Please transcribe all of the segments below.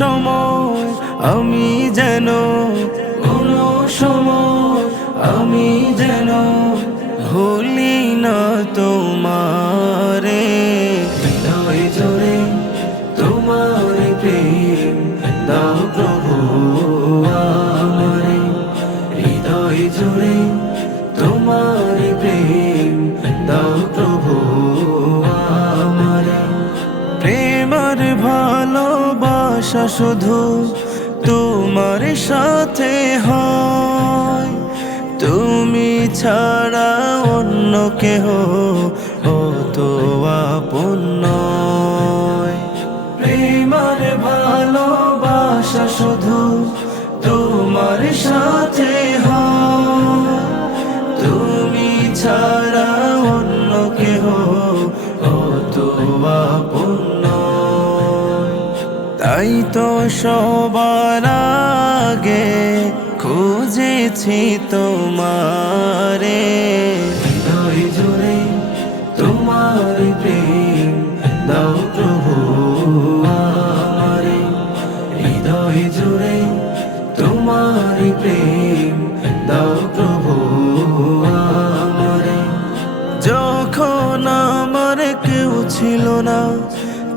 সময় আমি যেন কোন সময় আমি যেন ভুলি না তোমারে ভালোবাসা শুধু তোমার সাথে হয়। তুমি ছাড়া অন্য কেহ তাই তো সবার আগে খুঁজেছি তোমারে। হৃদয় জুড়ে তোমার প্রেম দাও প্রভু আমারে। হৃদয় জুড়ে তোমার প্রেম দাও প্রভু আমারে। যখন আমার কেউ ছিল না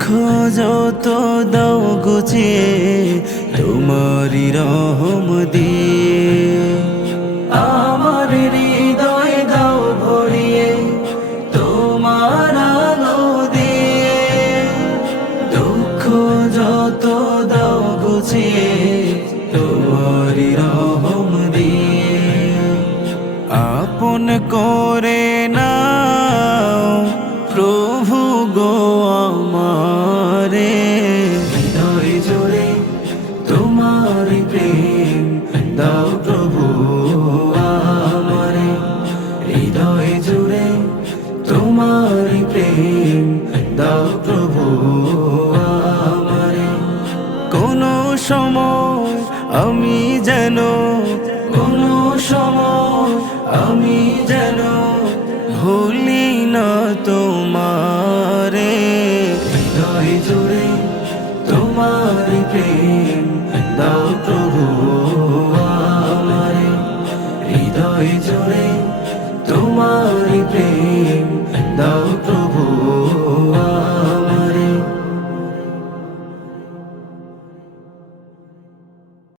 দুঃখ যত দাও গুছিয়ে তোমারি রহম দিয়ে। আমার হৃদয় দাও ভরিয়ে তোমার আলো দিয়ে। দুঃখ যত দাও গুছিয়ে তোমারি রহম দিয়ে। আপন করে নাও প্রেম দাও প্রভু আমারে। কোন সময় আমি যেন, কোন সময় আমি যেন ভুলি না তোমারে